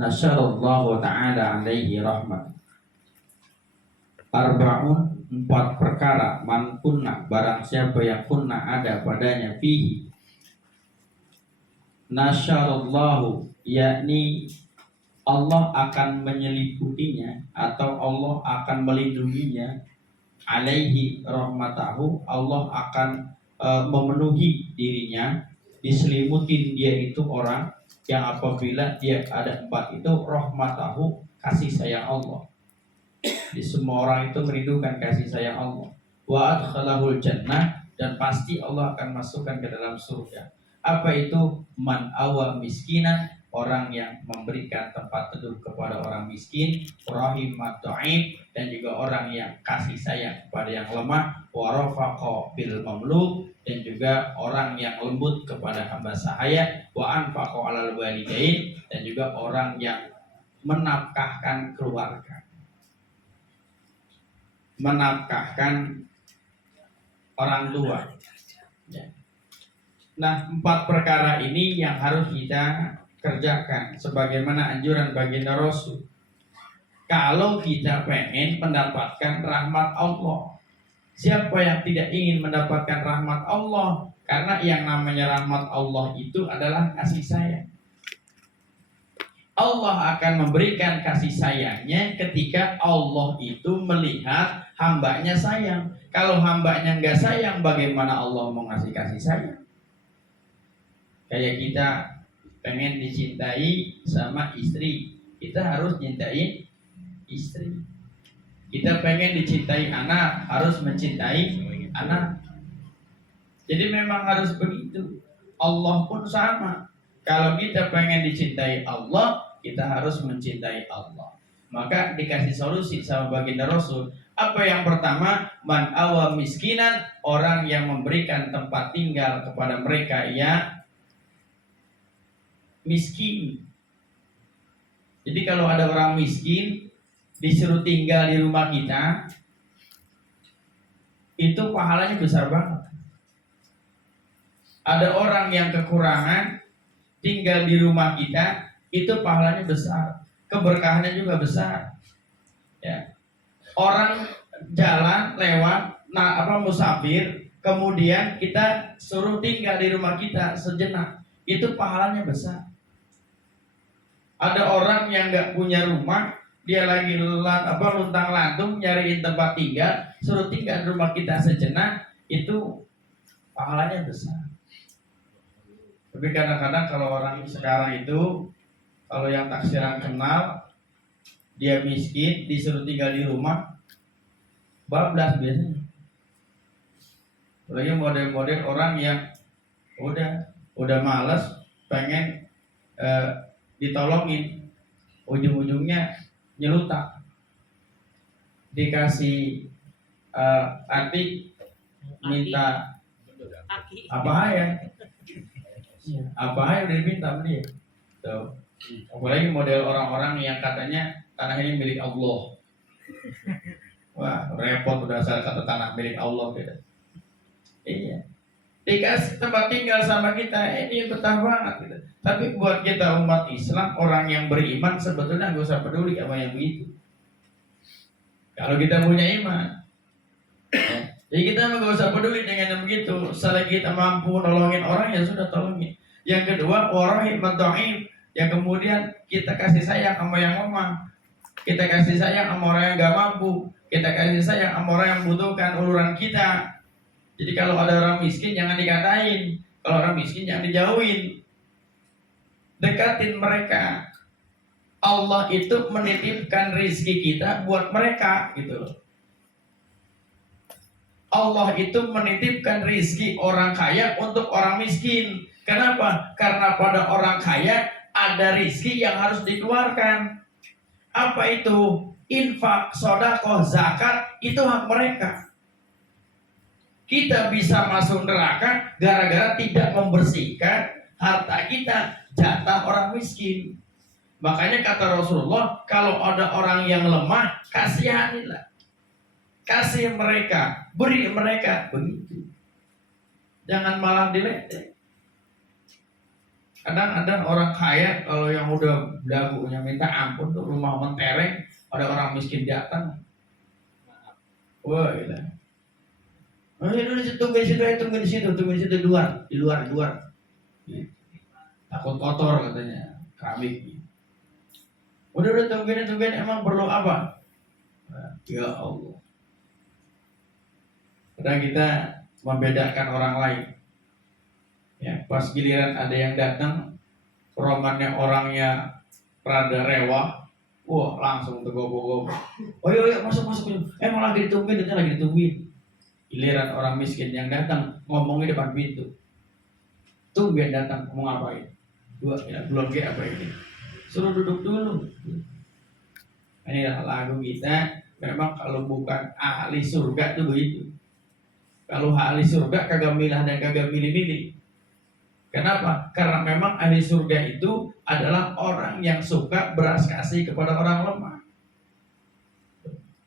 nasyarallahu ta'ala alaihi rahmat. Arba'un, 4 perkara, man kunna, barang siapa yang kunna ada padanya, fihi, nasyarallahu, yakni Allah akan menyeliputinya atau Allah akan melindunginya, alaihi rahmatahu, Allah akan memenuhi dirinya, diselimutin dia itu orang yang apabila dia ada 4 itu, rahmatahu, kasih sayang Allah. Di semua orang itu merindukan kasih sayang Allah. Wa adkhalahul jannah, dan pasti Allah akan masukkan ke dalam surga. Apa itu? Man awa miskinan, orang yang memberikan tempat teduh kepada orang miskin, rahimat dhaif, dan juga orang yang kasih sayang kepada yang lemah, wa rafaqa bil mamluk, dan juga orang yang lembut kepada hamba sahaya, wa anfaqa alal walidain, dan juga orang yang menafkahkan keluarga, menafkahkan orang tua. Ya. Nah, 4 perkara ini yang harus kita kerjakan sebagaimana anjuran baginda Rasul. Kalau kita pengen mendapatkan rahmat Allah, siapa yang tidak ingin mendapatkan rahmat Allah? Karena yang namanya rahmat Allah itu adalah kasih sayang. Allah akan memberikan kasih sayangnya ketika Allah itu melihat hambanya sayang. Kalau hambanya nggak sayang, bagaimana Allah mau ngasih kasih sayang? Kayak kita pengen dicintai sama istri, kita harus cintai istri. Kita pengen dicintai anak, harus mencintai anak. Jadi memang harus begitu. Allah pun sama. Kalau kita pengen dicintai Allah, kita harus mencintai Allah. Maka dikasih solusi sama baginda Rasul. Apa yang pertama? Man awa miskinan, orang yang memberikan tempat tinggal kepada mereka yang miskin. Jadi kalau ada orang miskin disuruh tinggal di rumah kita, itu pahalanya besar banget. Ada orang yang kekurangan tinggal di rumah kita, itu pahalanya besar, keberkahannya juga besar. Ya. Orang jalan lewat, musafir, kemudian kita suruh tinggal di rumah kita sejenak, itu pahalanya besar. Ada orang yang nggak punya rumah, dia lagi luntang-lantung nyariin tempat tinggal, suruh tinggal di rumah kita sejenak, itu pahalanya besar. Tapi kadang-kadang kalau orang sekarang itu, kalau yang taksiran kenal, dia miskin, disuruh tinggal di rumah, bablas biasanya. Apalagi model-model orang yang udah malas, pengen ditolongin, ujung-ujungnya nyelutak, dikasih arti minta apa ya? Apa yang udah diminta sama dia. Tuh. Apalagi model orang-orang yang katanya tanah ini milik Allah. Wah, repot udah salah satu tanah milik Allah gitu. Iya. Dikasih tempat tinggal sama kita, ini betah banget gitu. Tapi buat kita umat Islam, orang yang beriman, sebetulnya gak usah peduli sama yang begitu. Kalau kita punya iman, ya. Jadi kita gak usah peduli dengan yang begitu. Selagi kita mampu nolongin orang, ya sudah tolongin. Yang kedua, warahimat dhaif, yang kemudian kita kasih sayang sama yang lemah, kita kasih sayang sama orang yang gak mampu, kita kasih sayang sama orang yang membutuhkan uluran kita. Jadi kalau ada orang miskin jangan dikatain, kalau orang miskin jangan dijauhin, dekatin mereka. Allah itu menitipkan rizki kita buat mereka gitu loh. Allah itu menitipkan rizki orang kaya untuk orang miskin. Kenapa? Karena pada orang kaya ada rizki yang harus dikeluarkan. Apa itu? Infak, sedekah, zakat, itu hak mereka. Kita bisa masuk neraka gara-gara tidak membersihkan harta kita, jatah orang miskin. Makanya kata Rasulullah, kalau ada orang yang lemah, kasihanilah. Kasih mereka, beri mereka, begitu. Jangan malah diledek. Kadang ada orang kaya kalau yang udah belagunya minta ampun tuh rumah mentereng, ada orang miskin datang. Wah, gila. Oh, itu tunggu di situ, tunggu di situ, tunggu di situ di luar. Takut kotor katanya, keramik. Udah tungguin, emang perlu apa? Ya Allah. Kadang kita membedakan orang lain. Ya, pas giliran ada yang datang, romannya orangnya rada rewah, wah langsung tegobo-gobo. Oh iya masuk. Emang lagi ditungguin. Giliran orang miskin yang datang ngomongnya depan pintu. Tungguin datang mau ngapain? Belum apa ini? Suruh duduk dulu. Inilah lagu kita. Memang kalau bukan ahli surga itu begitu. Kalau ahli surga kagak milah dan kagak milih-milih. Kenapa? Karena memang ahli surga itu adalah orang yang suka beras kasih kepada orang lemah.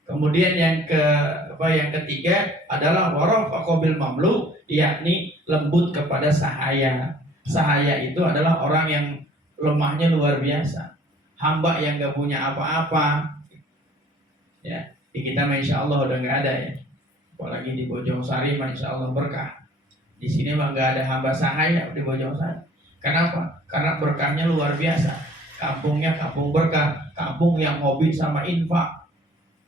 Kemudian yang ketiga adalah warafaqa bil mamlu, yakni lembut kepada sahaya. Sahaya itu adalah orang yang lemahnya luar biasa, hamba yang gak punya apa-apa. Ya, di kita insya Allah udah nggak ada ya. Apalagi di Bojong Sari, insya Allah berkah. Di sini mah nggak ada hamba sahaya di Bojong Sari. Kenapa? Karena berkahnya luar biasa. Kampungnya kampung berkah, kampung yang hobi sama infak,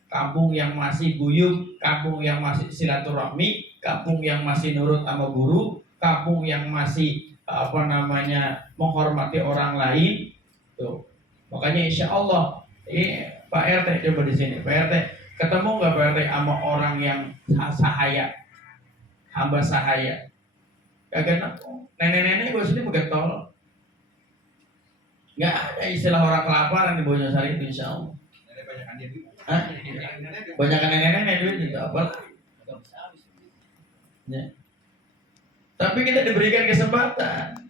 kampung yang masih guyup, kampung yang masih silaturahmi, kampung yang masih nurut sama guru, kampung yang masih menghormati orang lain. Tuh. Makanya insya Allah, Pak RT coba di sini, Pak RT ketemu nggak Pak RT sama orang yang sahaya, hamba sahaya? Kagak nemu. Nenek-nenek gue sini begetol. Nggak ada istilah orang kelaparan di Bojong itu insya Allah. Banyakan dia duit. Banyakan nenek-nenek duit itu apa? Ya. Tapi kita diberikan kesempatan.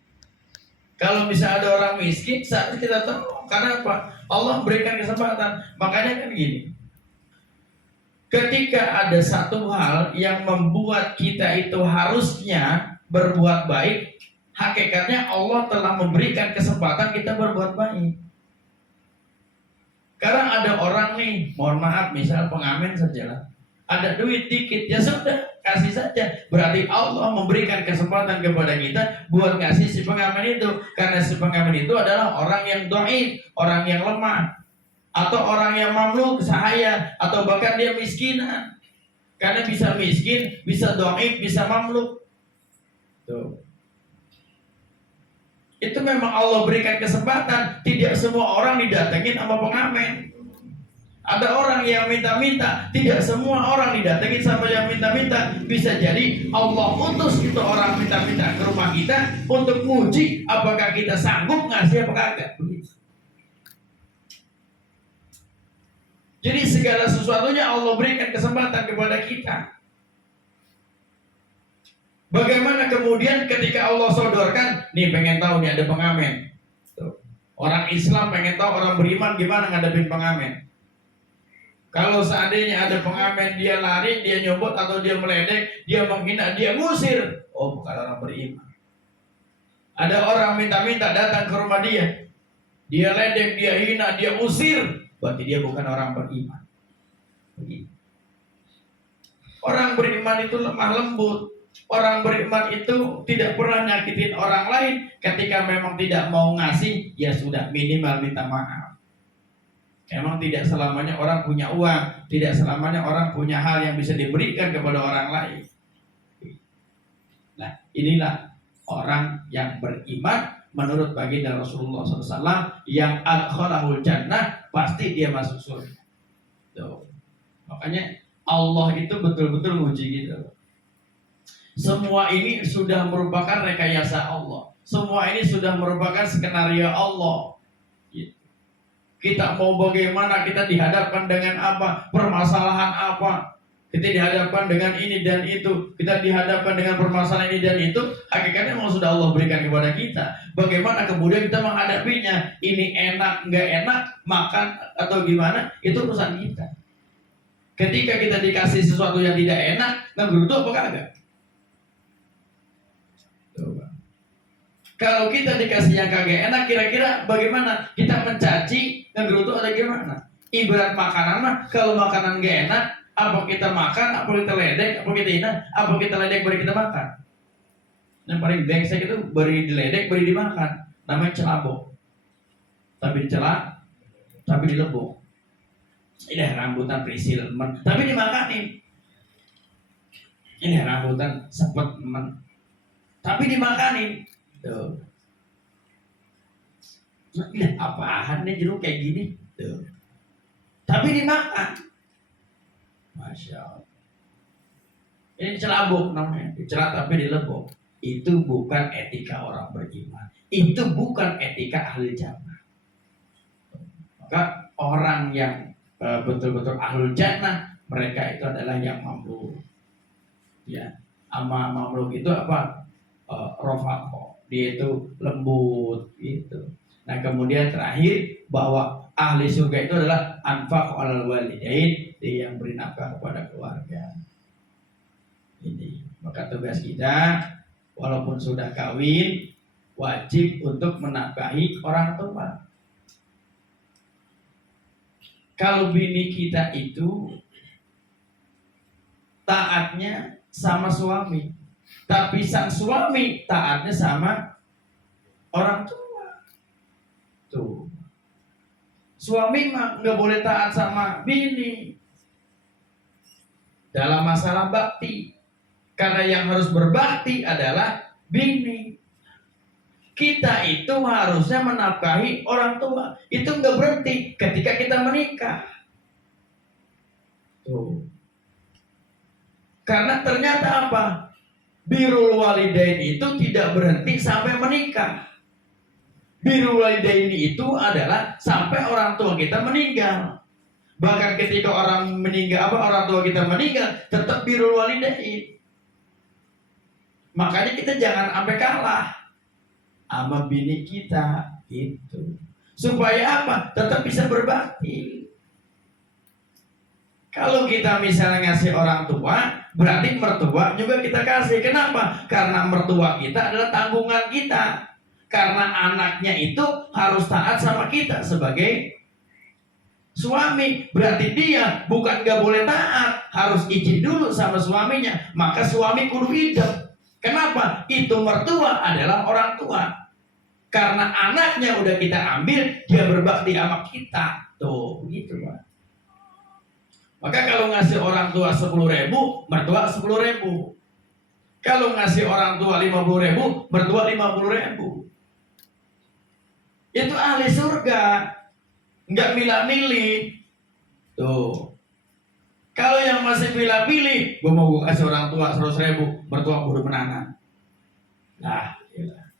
Kalau bisa ada orang miskin, saat kita tahu. Karena apa? Allah berikan kesempatan. Makanya kan gini. Ketika ada satu hal yang membuat kita itu harusnya berbuat baik, hakikatnya Allah telah memberikan kesempatan kita berbuat baik. Sekarang ada orang nih, mohon maaf, misal pengamen saja lah, ada duit dikit, ya sudah kasih saja. Berarti Allah memberikan kesempatan kepada kita buat kasih si pengamen itu, karena si pengamen itu adalah orang yang dhaif, orang yang lemah, atau orang yang mamluk, sahaya, atau bahkan dia miskinan. Karena bisa miskin, bisa dhaif, bisa mamluk. Tuh. Itu memang Allah berikan kesempatan. Tidak semua orang didatengin sama pengamen. Ada orang yang minta-minta, tidak semua orang didatengin sama yang minta-minta. Bisa jadi Allah utus itu orang minta-minta ke rumah kita untuk nguji apakah kita sanggup ngasih apa kagak. Jadi segala sesuatunya Allah berikan kesempatan kepada kita. Bagaimana kemudian ketika Allah sodorkan, nih pengen tahu nih ada pengamen. Tuh. Orang Islam pengen tahu orang beriman gimana ngadepin pengamen. Kalau seandainya ada pengamen, dia lari, dia nyobot atau dia meledek, dia menghina, dia ngusir. Oh, bukan orang beriman. Ada orang minta-minta datang ke rumah dia. Dia ledek, dia hina, dia usir. Berarti dia bukan orang beriman. Begitu. Orang beriman itu lemah lembut. Orang beriman itu tidak pernah nyakitin orang lain. Ketika memang tidak mau ngasih, ya sudah, minimal minta maaf. Memang tidak selamanya orang punya uang, tidak selamanya orang punya hal yang bisa diberikan kepada orang lain. Nah, inilah orang yang beriman menurut baginda Rasulullah SAW, yang adkhalahul jannah, pasti dia masuk surga. Tuh. Makanya Allah itu betul-betul nguji gitu. Semua ini sudah merupakan rekayasa Allah. Semua ini sudah merupakan skenario Allah. Kita mau bagaimana, kita dihadapkan dengan apa, permasalahan apa, kita dihadapkan dengan ini dan itu, kita dihadapkan dengan permasalahan ini dan itu, hakikatnya memang sudah Allah berikan kepada kita. Bagaimana kemudian kita menghadapinya, ini enak, nggak enak, makan atau gimana, itu urusan kita. Ketika kita dikasih sesuatu yang tidak enak, ngegerutu apa kagak? Kalau kita dikasih yang kagak enak, kira-kira bagaimana? Kita mencaci, ngegerutu atau gimana? Ibarat makanan mah, kalau makanan gak enak, apa kita makan, apa kita ledek, apa kita hina, apa kita ledek baru kita makan. Yang paling brengsek itu beri diledek, beri dimakan. Namanya celabok. Tapi dicela, tapi dilebok. Ini rambutan prisil, tapi dimakanin. Ini rambutan sepet, tapi dimakanin. Tuh. Nah, apaan nih jeruk kayak gini? Tuh. Tapi dimakan. Masya Allah. Ini celabuk namanya. Dicelat tapi dilebok. Itu bukan etika orang beriman. Itu bukan etika ahli jannah. Maka orang yang betul-betul ahlul jannah, mereka itu adalah yang mamluk. Ya, ama mamluk itu apa? Rofaqo. Dia itu lembut gitu. Nah, kemudian terakhir bahwa ahli surga itu adalah anfaq alal walidain, dia yang beri nafkah kepada keluarga. Ini, maka tugas kita walaupun sudah kawin wajib untuk menafkahi orang tua. Kalau bini kita itu taatnya sama suami, tapi sang suami taatnya sama orang tua. Tuh. Suami mah nggak boleh taat sama bini dalam masalah bakti, karena yang harus berbakti adalah bini. Kita itu harusnya menafkahi orang tua. Itu nggak berhenti ketika kita menikah. Tuh. Karena ternyata apa? Birrul walidain itu tidak berhenti sampai menikah. Birrul walidain itu adalah sampai orang tua kita meninggal. Bahkan ketika orang tua kita meninggal, tetap birrul walidain. Makanya kita jangan sampai kalah sama bini kita itu. Supaya apa? Tetap bisa berbakti. Kalau kita misalnya ngasih orang tua, berarti mertua juga kita kasih. Kenapa? Karena mertua kita adalah tanggungan kita. Karena anaknya itu harus taat sama kita sebagai suami. Berarti dia bukan gak boleh taat, harus izin dulu sama suaminya. Maka suami kudu hidup. Kenapa? Itu mertua adalah orang tua. Karena anaknya udah kita ambil, dia berbakti sama kita. Tuh, begitu Pak. Maka kalau ngasih orang tua 10.000, mertua 10.000. Kalau ngasih orang tua 50.000, mertua 50.000. Itu ahli surga. Nggak milah-milih. Tuh. Kalau yang masih pilih-pilih, gue mau kasih orang tua 100.000, mertua baru menanam. Nah, gila.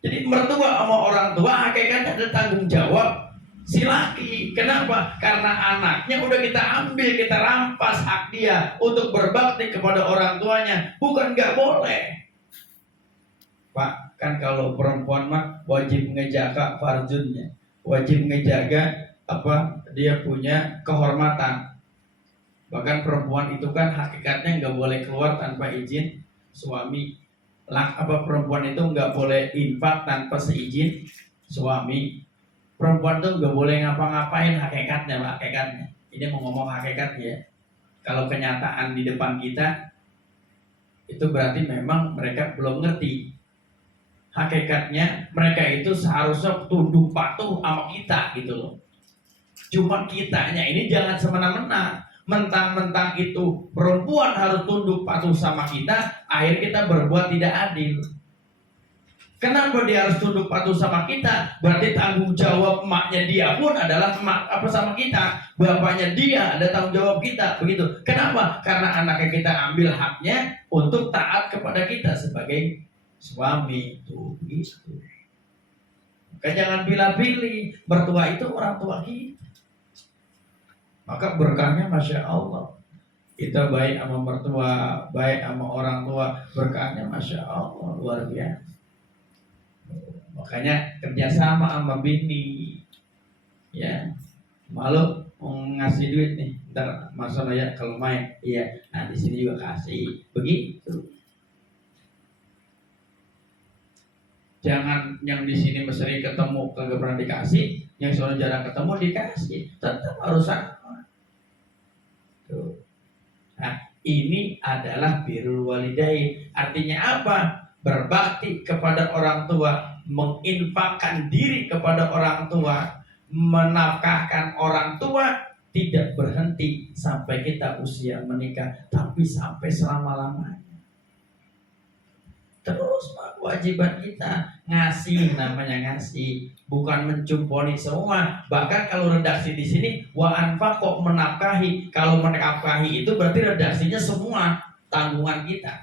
Jadi mertua sama orang tua hakikatnya ada tanggung jawab si laki. Kenapa? Karena anaknya udah kita ambil, kita rampas hak dia untuk berbakti kepada orang tuanya. Bukan nggak boleh. Pak, kan kalau perempuan mah wajib ngejaga farjunnya, wajib ngejaga apa dia punya kehormatan. Bahkan perempuan itu kan hakikatnya nggak boleh keluar tanpa izin suami. Perempuan itu nggak boleh infak tanpa seizin suami. Perempuan itu nggak boleh ngapa-ngapain hakikatnya, Pak, hakikatnya. Ini mau ngomong hakikat ya. Kalau kenyataan di depan kita itu berarti memang mereka belum ngerti. Hakikatnya mereka itu seharusnya tunduk patuh sama kita gitu loh. Cuma kitanya ini jangan semena-mena. Mentang-mentang itu perempuan harus tunduk patuh sama kita, akhirnya kita berbuat tidak adil. Kenapa dia harus tunduk patuh sama kita? Berarti tanggung jawab emaknya dia pun adalah emak sama kita. Bapaknya dia ada tanggung jawab kita, begitu. Kenapa? Karena anaknya kita ambil haknya untuk taat kepada kita sebagai suami itu, gitu. Maka jangan pilih-pilih. Mertua itu orang tua kita. Maka berkahnya Masya Allah. Kita baik sama mertua, baik sama orang tua, berkahnya Masya Allah luar biasa. Makanya kerjasama sama bini, ya. Malu ngasih duit nih, ntar masalah ya kalau main, iya. Nah di sini juga kasih, begitu. Jangan yang di sini sering ketemu kagak pernah dikasih, yang soalnya jarang ketemu dikasih, tetap harus sama. Tuh. Nah, ini adalah birrul walidain. Artinya apa? Berbakti kepada orang tua, menginfakkan diri kepada orang tua, menafkahkan orang tua, tidak berhenti sampai kita usia menikah, tapi sampai selama-lamanya. Terus Pak, kewajiban kita ngasih, namanya ngasih, bukan mencumponi semua. Bahkan kalau redaksi di sini wa anfaqo menafkahi, kalau menafkahi itu berarti redaksinya semua tanggungan kita.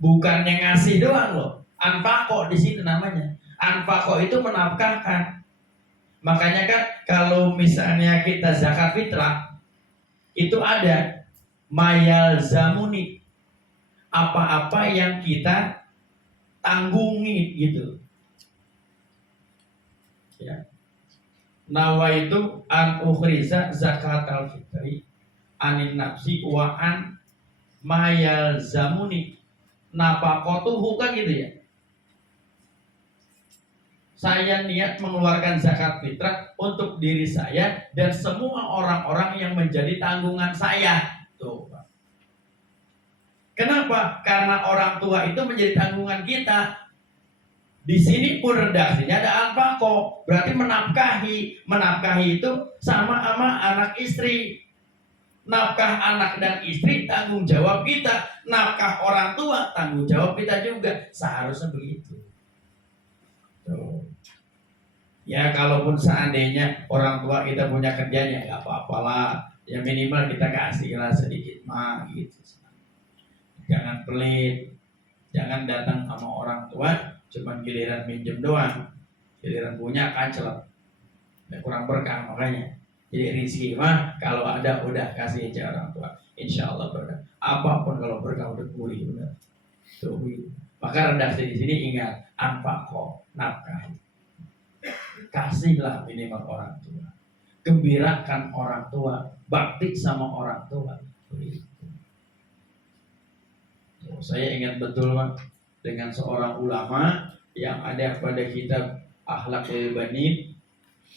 Bukan yang ngasih doang loh. Anfaqo di sini namanya. Anfaqo itu menafkahkan. Makanya kan kalau misalnya kita zakat fitrah itu ada mayal zamuni, apa-apa yang kita tanggungi gitu. Ya. Nawaitu an ukhriza zakatal fitri anin nafsi wa an mayal zamuni napakotuhu, kan gitu ya. Saya niat mengeluarkan zakat fitrah untuk diri saya dan semua orang-orang yang menjadi tanggungan saya. Tuh. Kenapa? Karena orang tua itu menjadi tanggungan kita. Di sini pun redaksinya ada anfaqo, berarti menafkahi. Menafkahi itu sama anak istri. Nafkah anak dan istri tanggung jawab kita. Nafkah orang tua tanggung jawab kita juga. Seharusnya begitu. Tuh. Ya kalaupun seandainya orang tua kita punya kerjanya, nggak apa-apalah. Ya minimal kita kasihlah sedikit mah gitu. Jangan pelit, jangan datang sama orang tua cuman giliran minjem doang, giliran punya kancel, kurang berkah. Makanya jadi rezeki mah kalau ada udah kasih aja orang tua, insya Allah berkah. Apapun kalau berkah udah pulih udah. Tuh. Maka redaksi di sini ingat anfaqo, nafkah, kasihlah minimal orang tua, gembirakan orang tua, bakti sama orang tua. Saya ingat betul Pak, dengan seorang ulama yang ada pada kitab Akhlaqul Banin.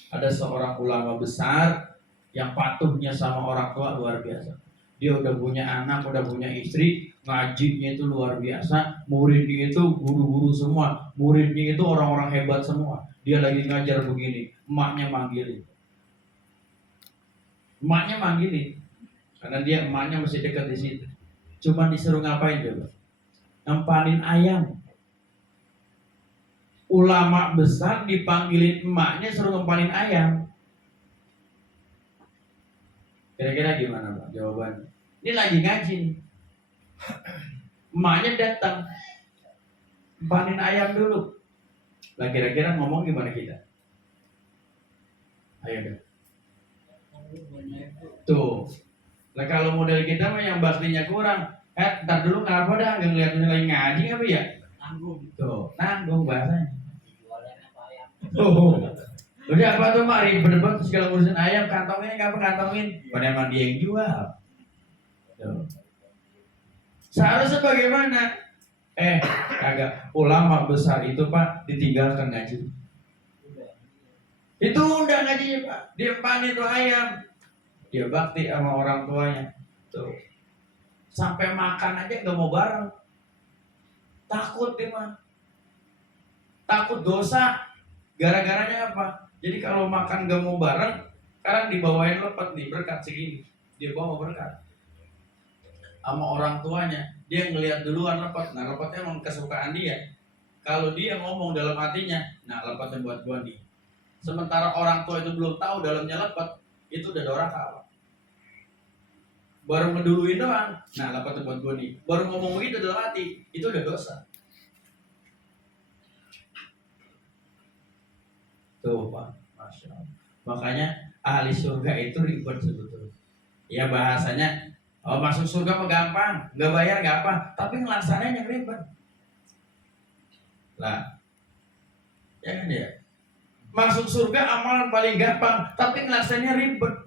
Ada seorang ulama besar yang patuhnya sama orang tua luar biasa. Dia udah punya anak, udah punya istri, ngajinya itu luar biasa, muridnya itu guru-guru semua, muridnya itu orang-orang hebat semua. Dia lagi ngajar begini, emaknya manggilin. Emaknya manggilin, karena dia emaknya masih dekat di situ. Cuma disuruh ngapain coba? Ngempanin ayam. Ulama besar dipanggilin emaknya suruh ngempanin ayam. Kira-kira gimana Pak jawabannya? Ini lagi ngaji. Emaknya datang, empanin ayam dulu. Lah kira-kira ngomong gimana kita? Ayo deh. Tuh. Lah kalau model kita mah yang baktinya kurang. Ntar dulu ngapa dah, nggak ngeliatnya lagi ngaji apa ya? Nanggung. Tuh, nanggung bahasanya. Tuh. Udah apa tuh mak ribet banget segala ngurusin ayam, kantongin ngapa kantongin? Padahal emang dia yang jual. Tuh. Seharusnya bagaimana? Kagak. Ulama besar itu Pak ditinggalkan ngaji. Itu udah ngajinya Pak. Dia panen tuh ayam. Dia bakti sama orang tuanya. Tuh. Sampai makan aja nggak mau bareng, takut dia mah, takut dosa. Gara-garanya apa? Jadi kalau makan nggak mau bareng, sekarang dibawain lepet nih berkat segini, dia bawa berkat sama orang tuanya. Dia ngelihat duluan lepet, nah lepetnya emang kesukaan dia. Kalau dia ngomong dalam hatinya, nah lepetnya buat gua nih. Sementara orang tua itu belum tahu dalamnya lepet, itu udah doraka apa? Baru ngeduluin doang, nah lepet buat gue nih. Baru ngomong begitu dalam hati, itu udah dosa. Tuh Pak, Masya Allah. Makanya ahli surga itu ribet sebetulnya. Ya bahasanya, oh masuk surga mah gampang, nggak bayar nggak apa, tapi ngelaksanain yang ribet. Lah, ya kan ya. Masuk surga amalan paling gampang, tapi ngelaksanainnya ribet.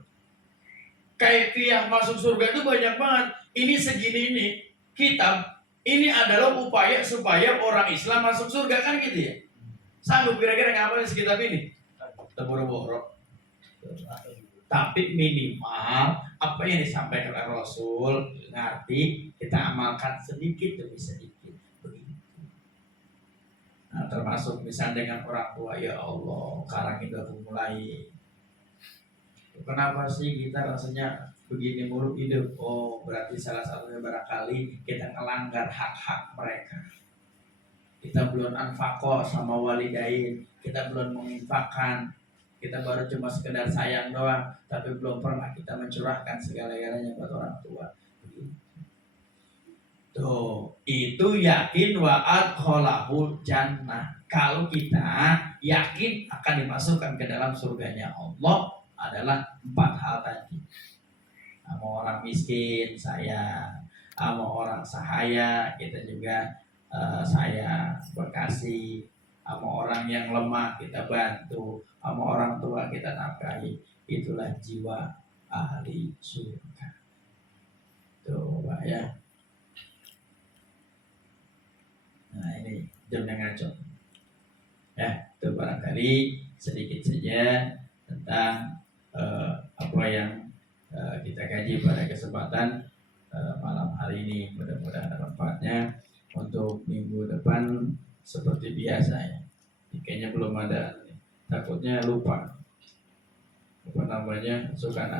Kaifiah masuk surga itu banyak banget. Ini segini ini kitab, Ini adalah upaya supaya orang Islam masuk surga, kan gitu ya. Sanggup kira-kira ngapain sekitar ini? Terburu-buru. Tapi minimal apa yang disampaikan oleh Rasul ngerti, kita amalkan sedikit demi sedikit. Nah, termasuk misalnya dengan orang tua, ya Allah, sekarang itu aku mulai. Kenapa sih kita rasanya begini mulu hidup? Oh, berarti salah satunya barangkali kita melanggar hak-hak mereka. Kita belum anfaqo sama walidain, kita belum menginfakkan. Kita baru cuma sekedar sayang doang, tapi belum pernah kita mencurahkan segala-galanya buat orang tua. Tuh, itu yakin wa adkhalahul jannah. Kalau kita yakin akan dimasukkan ke dalam surganya Allah adalah 4 hal tadi. Sama orang miskin saya, sama orang sahaya kita juga saya berkasih, sama orang yang lemah kita bantu, sama orang tua kita nafkahi. Itulah jiwa ahli surga. Tuh Pak ya. Nah ini jamnya ngaco. Ya, itu barangkali sedikit saja tentang apa yang kita kaji pada kesempatan malam hari ini. Mudah-mudahan ada manfaatnya. Untuk minggu depan seperti biasa ya. Kayaknya belum ada. Takutnya lupa. Apa namanya? Suka